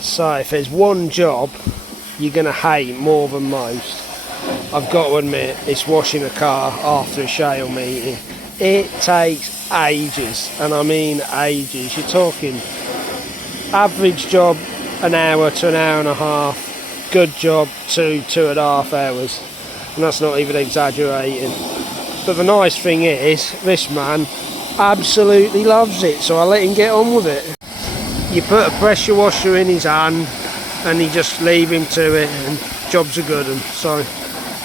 So if there's one job you're going to hate more than most, I've got to admit, it's washing a car after a shale meeting. It takes ages, and I mean ages. You're talking average job an hour to an hour and a half, good job 2.5 hours, and that's not even exaggerating. But the nice thing is, this man absolutely loves it, so I let him get on with it. You put a pressure washer in his hand and you just leave him to it, and jobs are good. And so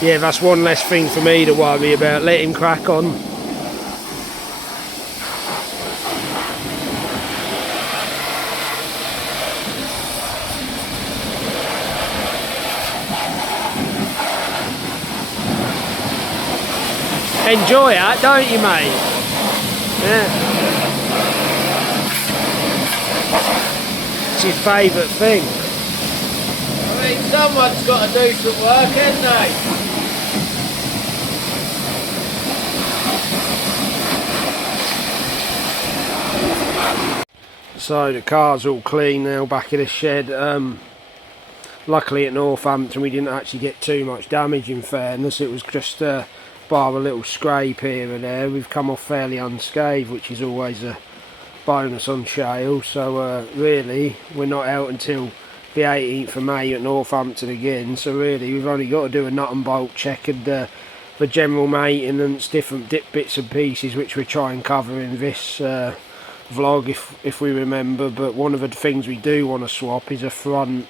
yeah, that's one less thing for me to worry about. Let him crack on. Enjoy that, don't you, mate? Yeah. It's his favourite thing. I mean, someone's got to do some work, hasn't they? So the car's all clean now, back in the shed. Luckily at Northampton we didn't actually get too much damage, in fairness. It was just bar a little scrape here and there. We've come off fairly unscathed, which is always a bonus on shale. So really we're not out until the 18th of May at Northampton again, so really we've only got to do a nut and bolt check and the general maintenance, different bits and pieces, which we try and cover in this vlog if we remember. But one of the things we do want to swap is a front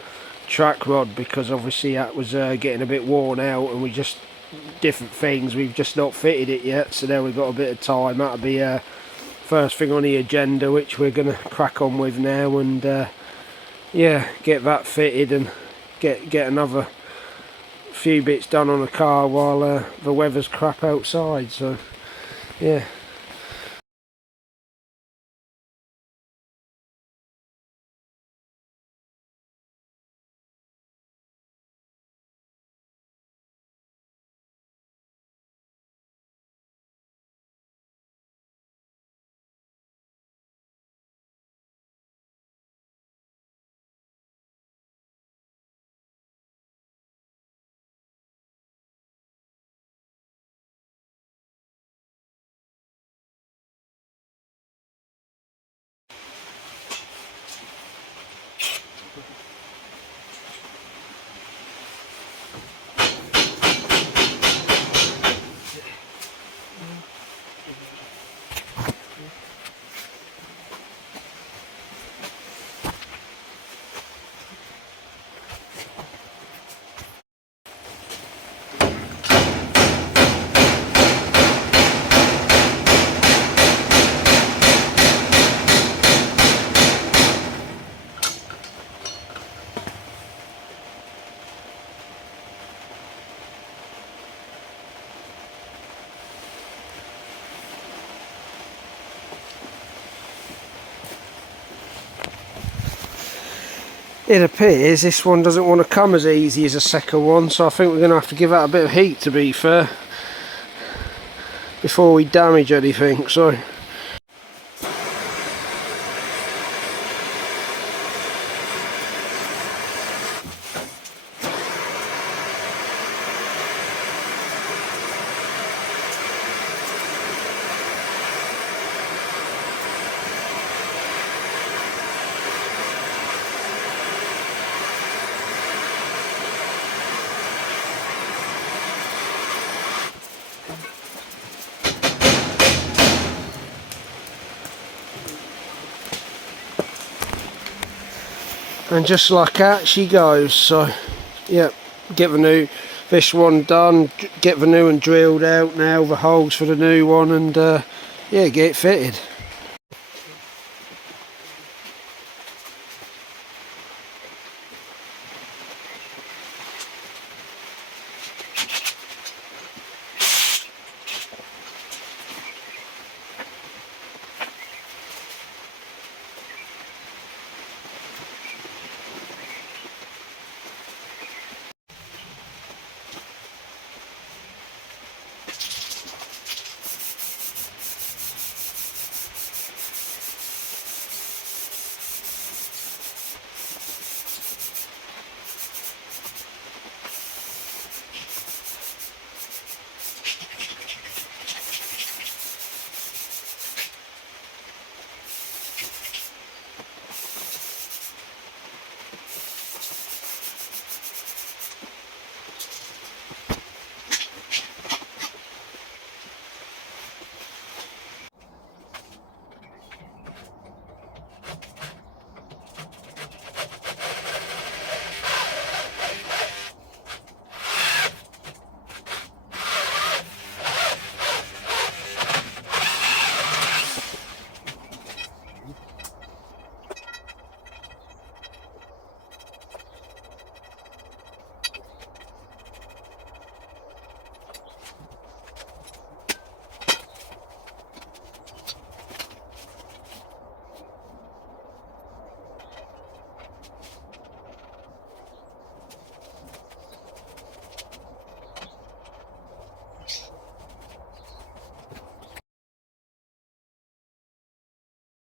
track rod, because obviously that was getting a bit worn out, and we just different things, we've just not fitted it yet, so now we've got a bit of time. That'll be first thing on the agenda, which we're going to crack on with now, and yeah, get that fitted and get another few bits done on the car while the weather's crap outside. So yeah. It appears this one doesn't want to come as easy as the second one, so I think we're going to have to give that a bit of heat, to be fair, before we damage anything. So and just like that she goes. So yeah, get this one done, get the new one drilled out now, the holes for the new one, and yeah, get it fitted.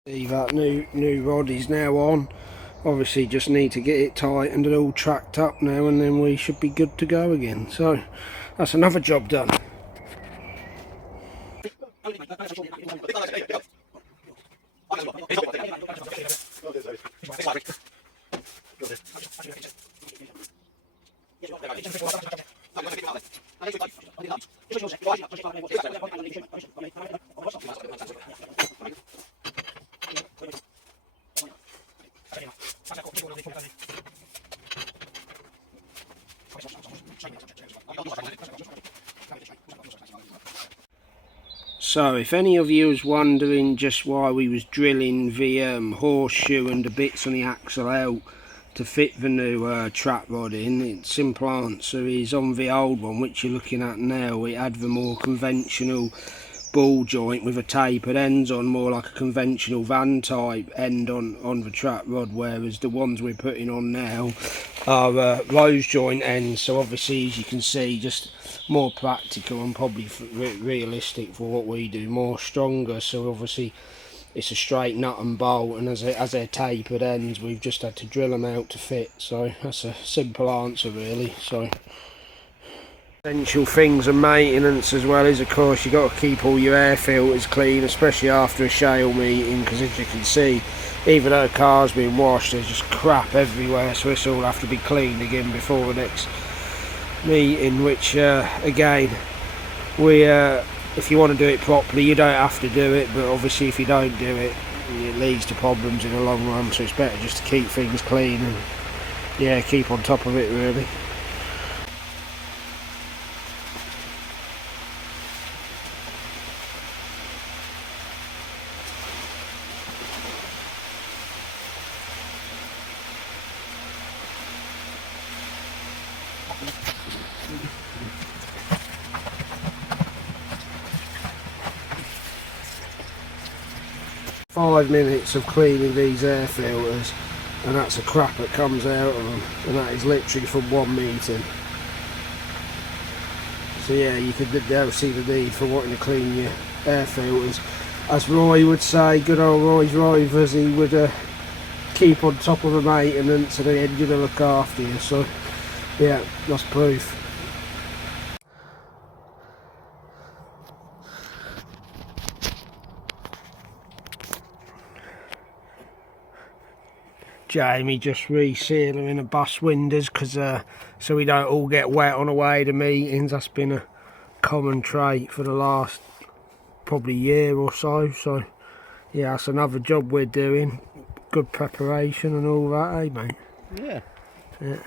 See that new rod is now on. Obviously just need to get it tightened and all tracked up now, and then we should be good to go again. So that's another job done. So if any of you was wondering just why we was drilling the horseshoe and the bits on the axle out to fit the new trap rod in, the simple answer is on the old one, which you're looking at now, it had the more conventional ball joint with a tapered ends on, more like a conventional van type end on the trap rod, whereas the ones we're putting on now are rose joint ends. So obviously, as you can see, just more practical and probably realistic for what we do, more stronger. So obviously it's a straight nut and bolt, and as they're tapered ends, we've just had to drill them out to fit. So that's a simple answer really. So essential things and maintenance as well is, of course, you got to keep all your air filters clean, especially after a shale meeting, because as you can see, even though the car's been washed, there's just crap everywhere, so this all have to be cleaned again before the next meeting, which again, we if you want to do it properly, you don't have to do it, but obviously if you don't do it, it leads to problems in the long run, so it's better just to keep things clean and yeah, keep on top of it really. Minutes of cleaning these air filters, and that's the crap that comes out of them, and that is literally from one meeting. So yeah, you could now see the need for wanting to clean your air filters. As Roy would say, good old Roy's Rovers, he would keep on top of the maintenance and the engine to look after you. So yeah, that's proof. Jamie just resealing the bus windows because so we don't all get wet on the way to meetings. That's been a common trait for the last probably year or so. So yeah, that's another job we're doing. Good preparation and all that, eh mate? Yeah. Yeah.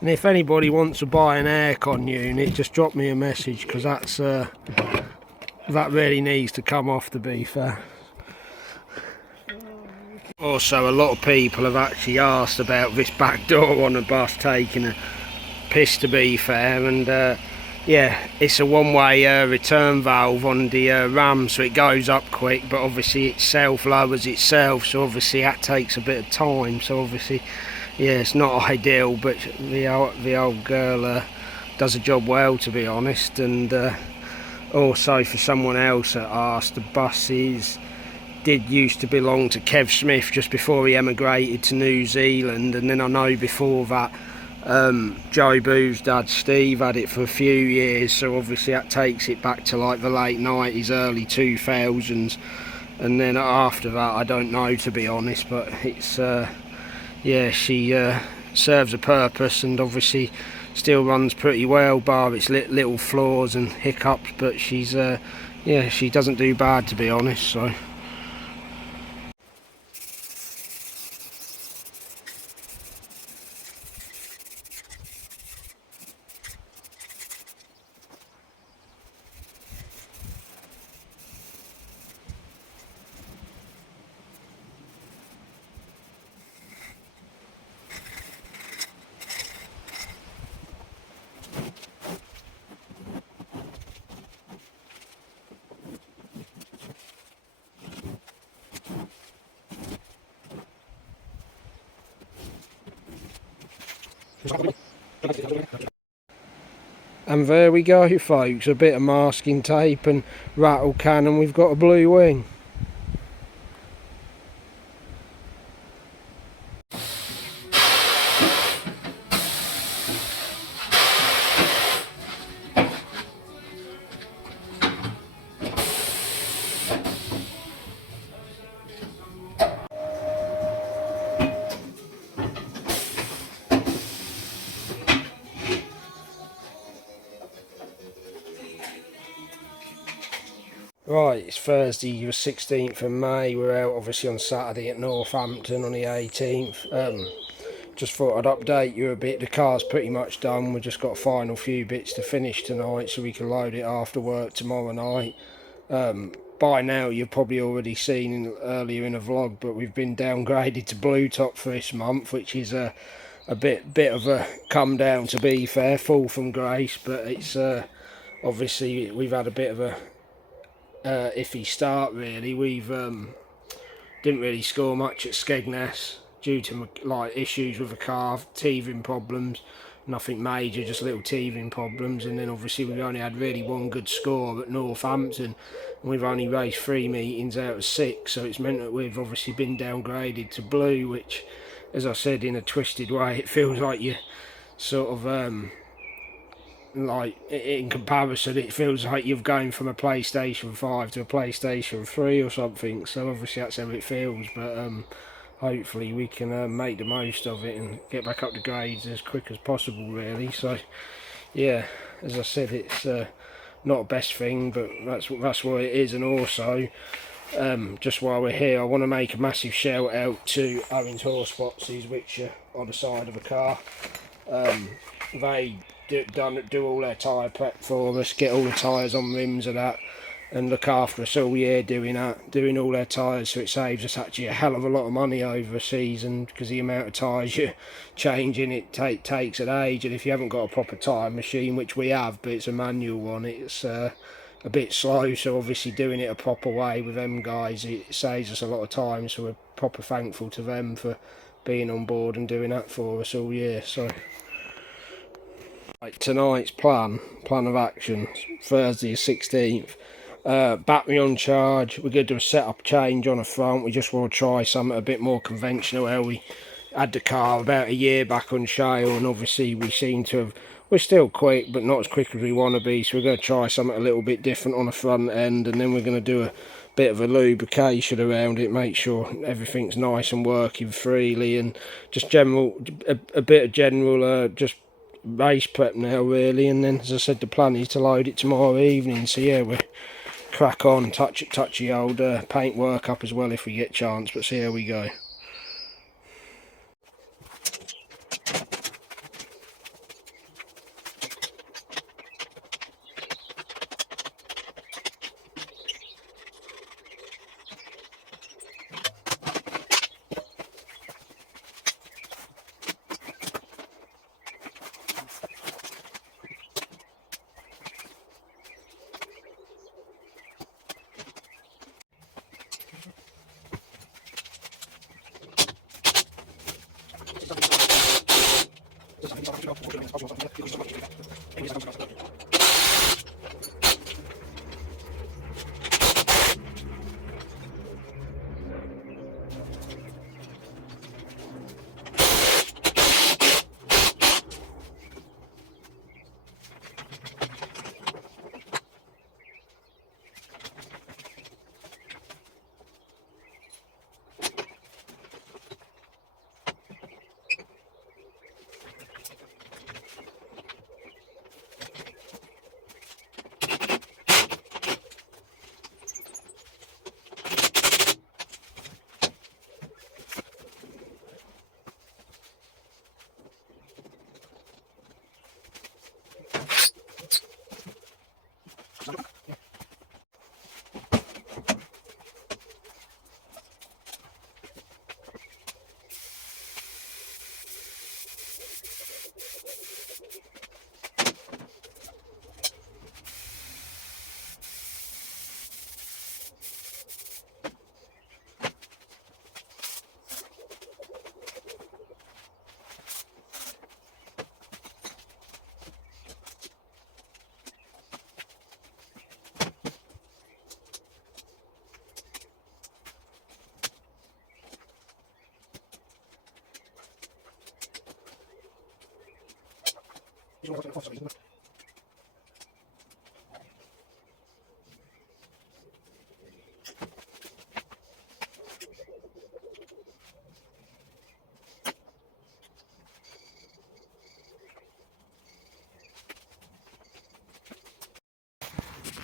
And if anybody wants to buy an aircon unit, just drop me a message, because that's that really needs to come off, to be fair. Also, a lot of people have actually asked about this back door on the bus taking a piss, to be fair, and yeah, it's a one-way return valve on the ram, so it goes up quick, but obviously it self-lowers itself, so obviously that takes a bit of time. So obviously, yeah, it's not ideal, but the old girl does a job well, to be honest. And also, for someone else that asked, the buses did used to belong to Kev Smith just before he emigrated to New Zealand, and then I know before that Joe Boo's dad Steve had it for a few years, so obviously that takes it back to like the late 90s, early 2000s, and then after that I don't know, to be honest, but it's yeah, she serves a purpose and obviously still runs pretty well, bar its little flaws and hiccups, but she's yeah, she doesn't do bad, to be honest. So And there we go, folks, a bit of masking tape and rattle can, and we've got a blue wing. Right, it's Thursday the 16th of May. We're out obviously on Saturday at Northampton on the 18th. Just thought I'd update you a bit. The car's pretty much done. We've just got a final few bits to finish tonight so we can load it after work tomorrow night. By now you've probably already seen earlier in a vlog, but we've been downgraded to blue top for this month, which is a bit of a come down, to be fair, fall from grace. But it's obviously we've had a bit of a iffy start really. We've didn't really score much at Skegness due to like issues with the car, teething problems, nothing major, just little teething problems. And then obviously we've only had really one good score at Northampton, and we've only raced 3 meetings out of 6, so it's meant that we've obviously been downgraded to blue, which, as I said, in a twisted way, it feels like you sort of like in comparison it feels like you're going from a PlayStation 5 to a PlayStation 3 or something. So obviously that's how it feels, but hopefully we can make the most of it and get back up to grades as quick as possible really. So yeah, as I said, it's not a best thing, but that's what it is. And also just while we're here, I want to make a massive shout out to Owen's Horse Boxes, which are on the side of the car. They do all their tyre prep for us, get all the tyres on rims and that, and look after us all year doing that, doing all their tyres, so it saves us actually a hell of a lot of money over a season, because the amount of tyres you're changing, it takes an age. And if you haven't got a proper tyre machine, which we have, but it's a manual one, it's a bit slow. So obviously doing it a proper way with them guys, it saves us a lot of time, so we're proper thankful to them for being on board and doing that for us all year. So right, tonight's plan of action, Thursday the 16th, battery on charge. We're going to do a setup change on the front. We just want to try something a bit more conventional. How we had the car about a year back on shale, and obviously we seem to have, we're still quick but not as quick as we want to be, so we're going to try something a little bit different on the front end. And then we're going to do a bit of a lubrication around it, make sure everything's nice and working freely, and just a bit of general just race prep now really. And then, as I said, the plan is to load it tomorrow evening. So yeah, we'll crack on, touch the old paint work up as well if we get chance, but see how we go.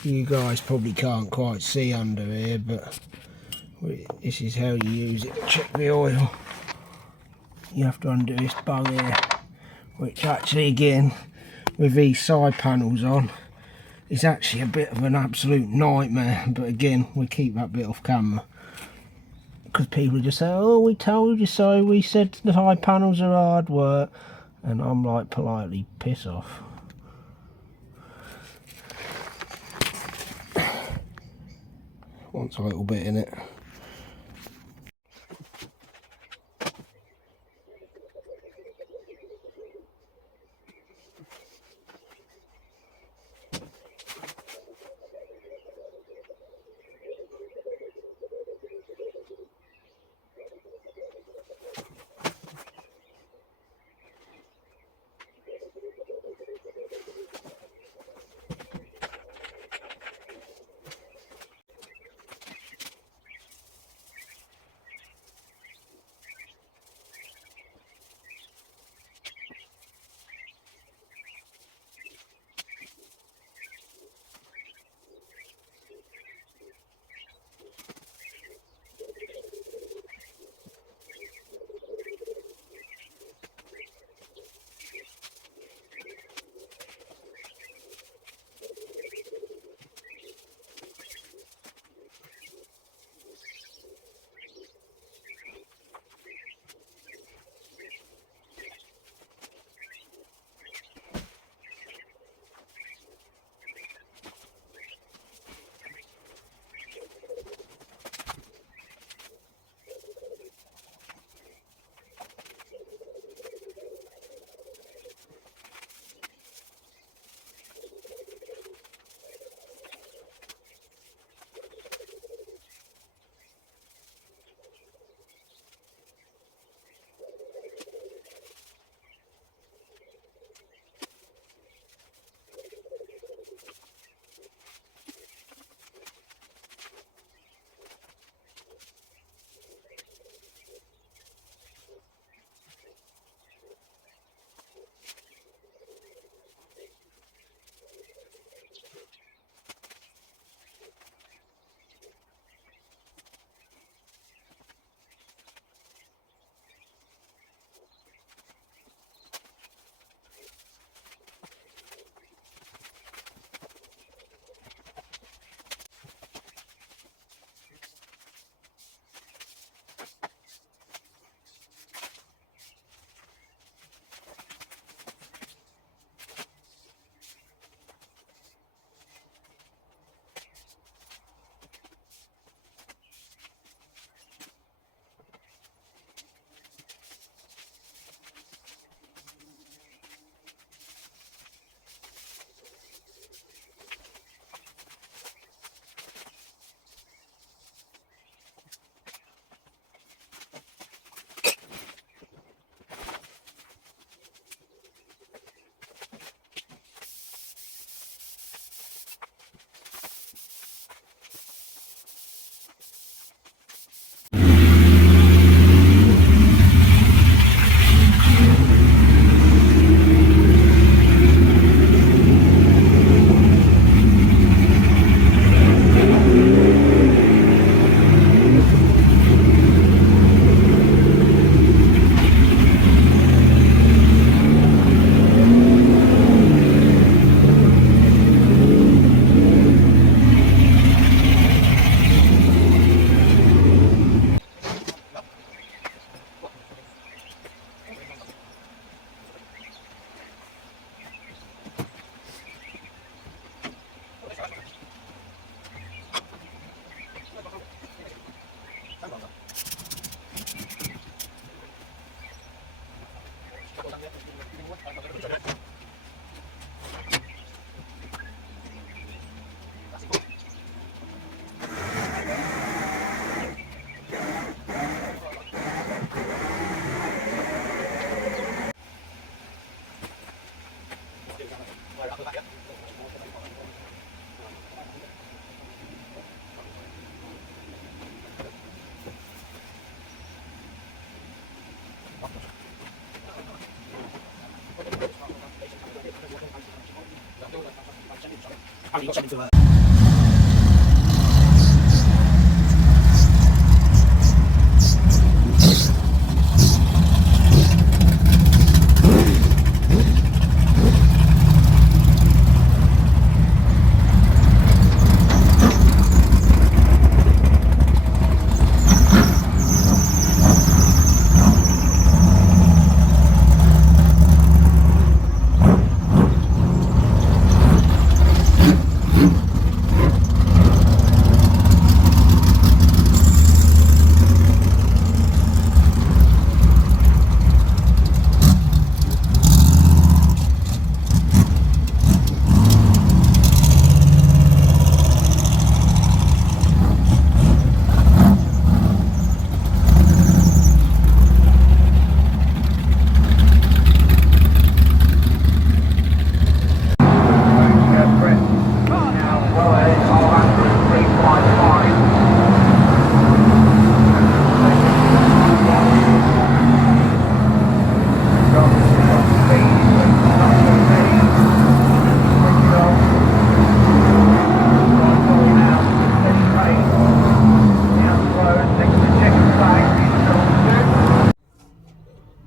You guys probably can't quite see under here, but this is how you use it to check the oil. You have to undo this bung here, which actually again with these side panels on is actually a bit of an absolute nightmare, but again we keep that bit off camera because people just say, oh, we told you so, we said the side panels are hard work, and I'm like, politely piss off. Wants a little bit in it.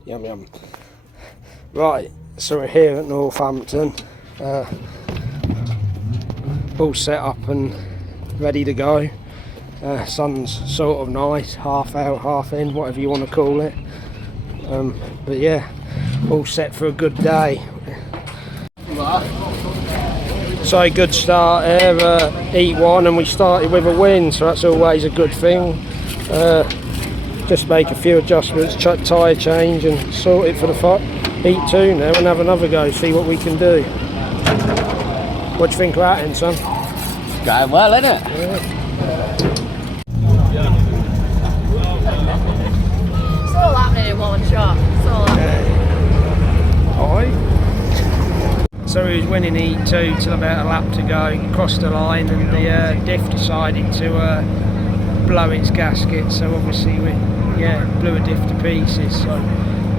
Yum yum. Right, so we're here at Northampton, all set up and ready to go. Sun's sort of nice, half out, half in, whatever you want to call it. But yeah, all set for a good day. So good start there, heat one, and we started with a win, so that's always a good thing. Just make a few adjustments, tyre change and sort it for the heat two now, and have another go, see what we can do. What do you think of that then, son? Going well, isn't it? Yeah. It's all happening in one shot. It's all happening. So he was winning heat two till about a lap to go, crossed the line, and the diff decided to blow its gasket, so obviously we blew a diff to pieces. So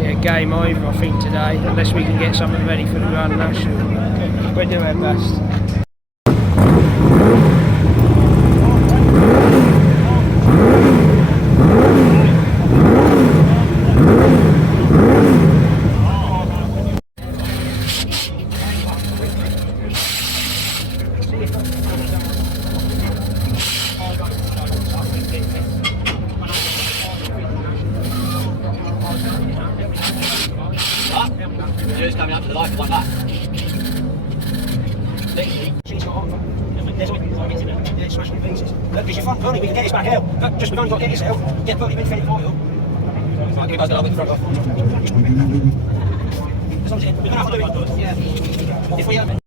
yeah, game over I think today, unless we can get something ready for the Grand National. We'll do our best. Just coming up to the light like that. Because you're front pony, we can get this back out. Just we've only got to get this out. Get pony, finish for you. Right, give me guys a little bit front off. As long as we're going to have to do it. Yeah. If we haven't.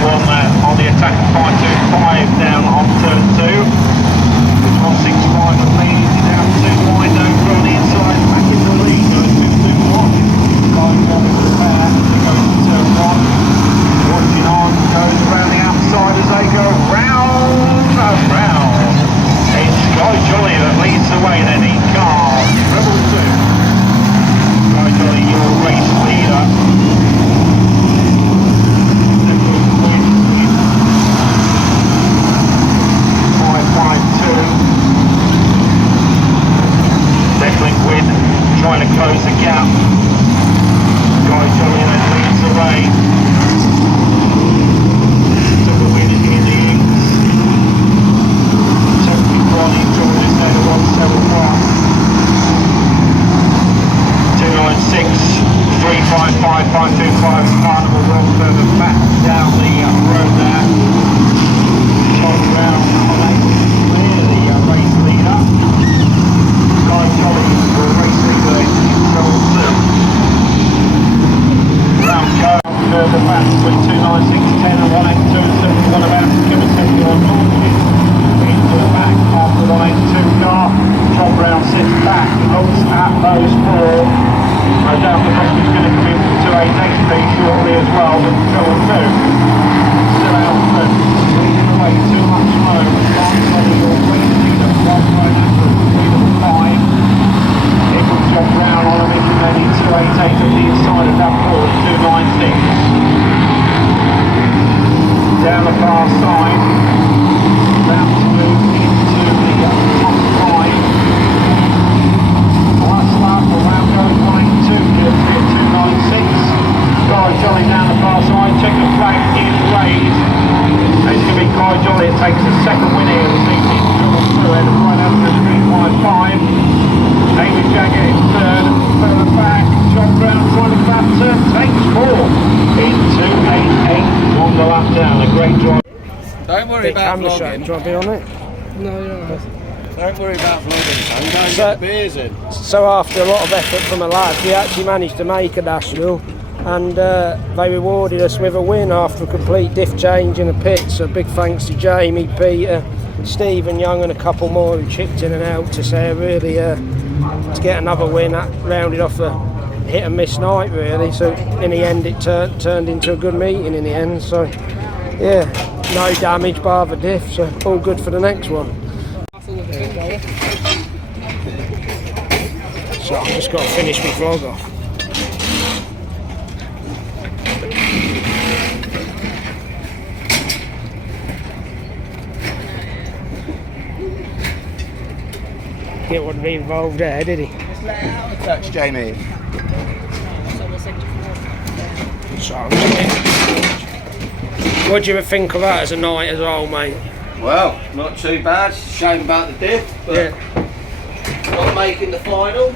One that 5. Amy Jaggett in third, further back. John Brown trying to grab turn, takes 4 in 2.88 on the lap down. A great drive. Don't worry about camera shot. vlogging. Do you want to be on it? Don't worry about vlogging, son. Go and So- get the beers in. So after a lot of effort from the lads, we actually managed to make a national, and they rewarded us with a win after a complete diff change in the pit. So big thanks to Jamie, Peter, Stephen Young and a couple more who chipped in and helped us there really to get another win. That rounded off a hit and miss night really. So in the end it turned into a good meeting in the end. So yeah, no damage bar the diff, so all good for the next one. So I've just got to finish my vlog off. Get what to be involved there, did he? Touch, Jamie. So, what do you think of that as a night as well, mate? Well, not too bad. Shame about the diff, but Yeah. not making the final.